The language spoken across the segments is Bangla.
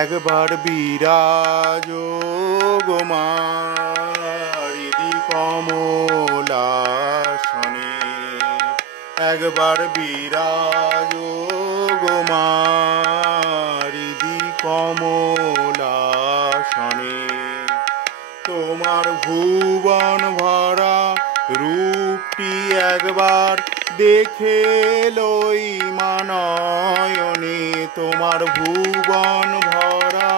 একবার বিরাজ গো মা হৃদি কমলাসনে, একবার বিরাজ গো মা হৃদি কমলাসনে। তোমার ভুবন ভরা রূপটি একবার দেখে লই মানয়নে, তোমার ভুবন ভরা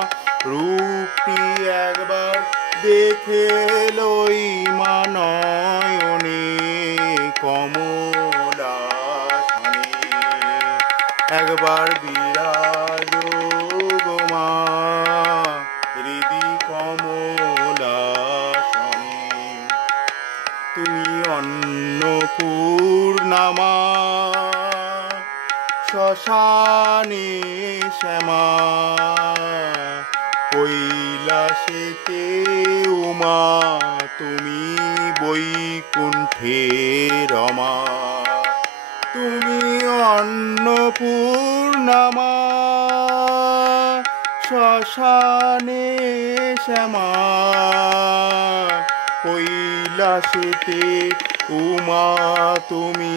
রূপটি একবার দেখে লই মানয়নে কমলাসনে। একবার বিরাজ গো মা হৃদি কমলাসনে। তুমি অন্নপূর্ণামা শ্মশানে শ্যামা, কৈলাসেতে উমা তুমি বৈকুণ্ঠে রমা। তুমি অন্নপূর্ণামা শ্মশানে শ্যামা, কৈলাসেতে উমা তুমি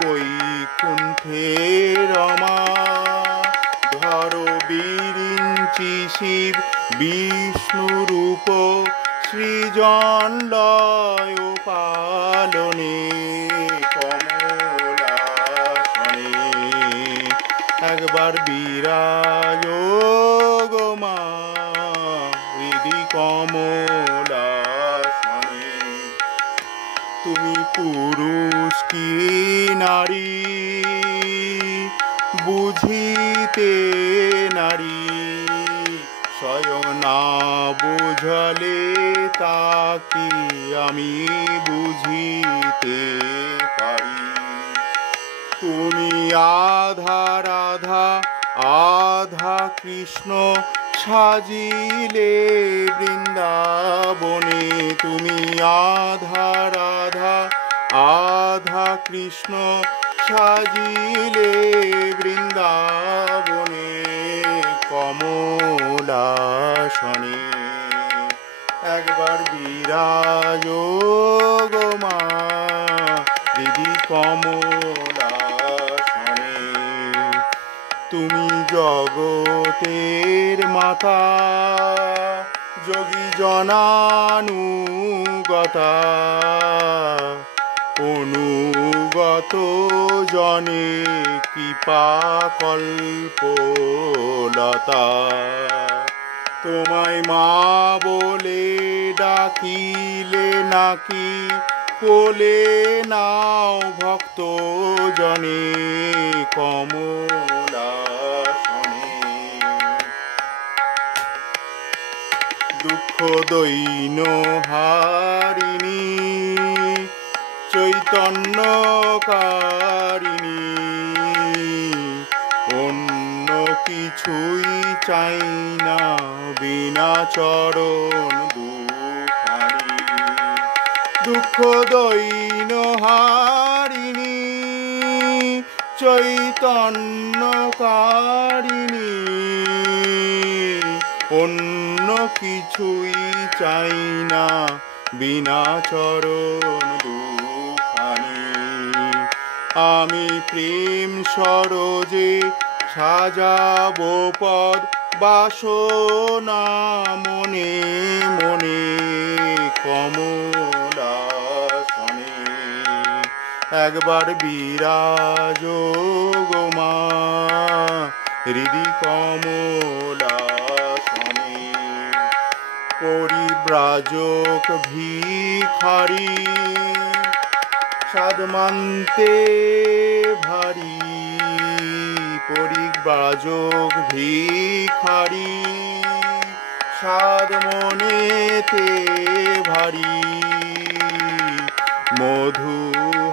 বৈকুণ্ঠে রমা। ধরো বিরিঞ্চি শিব বিষ্ণু রূপ সৃজন লয় পালনে কমলাসনে। একবার বিরাজ গো মা হৃদি কমলাসনে। তুমি পুরুষ কি নারী বুঝিতে নারী, স্বয়ং না বুঝলে তাকি আমি বুঝিতে পারি। তুমি আধা রাধা আধা কৃষ্ণ সাজিলে বৃন্দাবনে, তুমি আধা রাধা আধা কৃষ্ণ সাজিলে বৃন্দাবনে কমলাসনে। একবার বিরাজ গো মা হৃদি কমলাসনে। তুমি জগতের মাতা যোগী জনানুগতা, অনুগত জনে কৃপা কল্পলতা। তোমায় মা বলে ডাকিলে নাকি কোলে নাও ভক্ত জনে কমলাসনে। দুঃখ দৈন হারিণী চৈতন্যকারিণী, অন্য কিছুই চাই না বিনা চরণ দুখানি। দুঃখ দৈন হারিণী চৈতন্যকারিণী, অন্য কিছুই চাই না বিনা চরণ দুখানি। আমি প্রেম সরোজে সাজাবো পদ বাসনা মনে মনে কমলাসনে। একবার বিরাজ গো মা হৃদি কমলাসনে। পরিব্রাজক ভিখারি সাধ মানতে ভারী, পরিব্রাজক ভিখারি সাধ মনেতে ভারী। মধু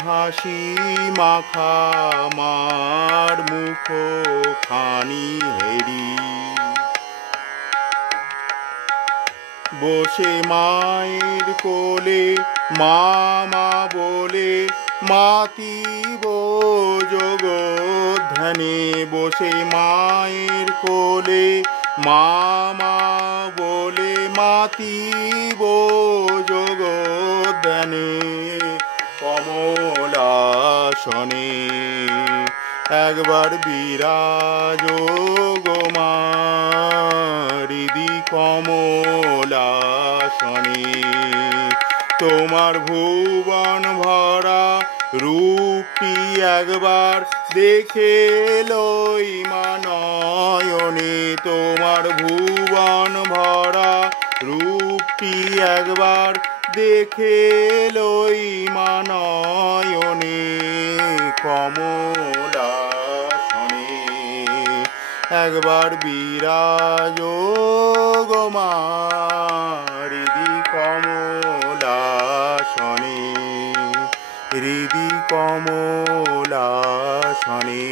হাসি মাখা মার মুখ খানি হেরি, বসে মায়ের কোলে মা মা বলে মাতিব জগদ্ধানে। বসে মায়ের কোলে মা মা বলে মাতিব জগদ্ধানে। কমলাসনে একবার বিরাজ গো মা হৃদি কমলাসনে। তোমার ভুবন ভরা রূপটি একবার দেখে লই মা নয়নে। তোমার ভুবন ভরা রূপটি একবার দেখে লই মা নয়নে। কমলাসনে একবার বিরাজ গো মা হৃদি কমলাসনে। হৃদি কমলাসনে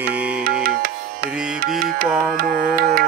হৃদি কমলাসনে।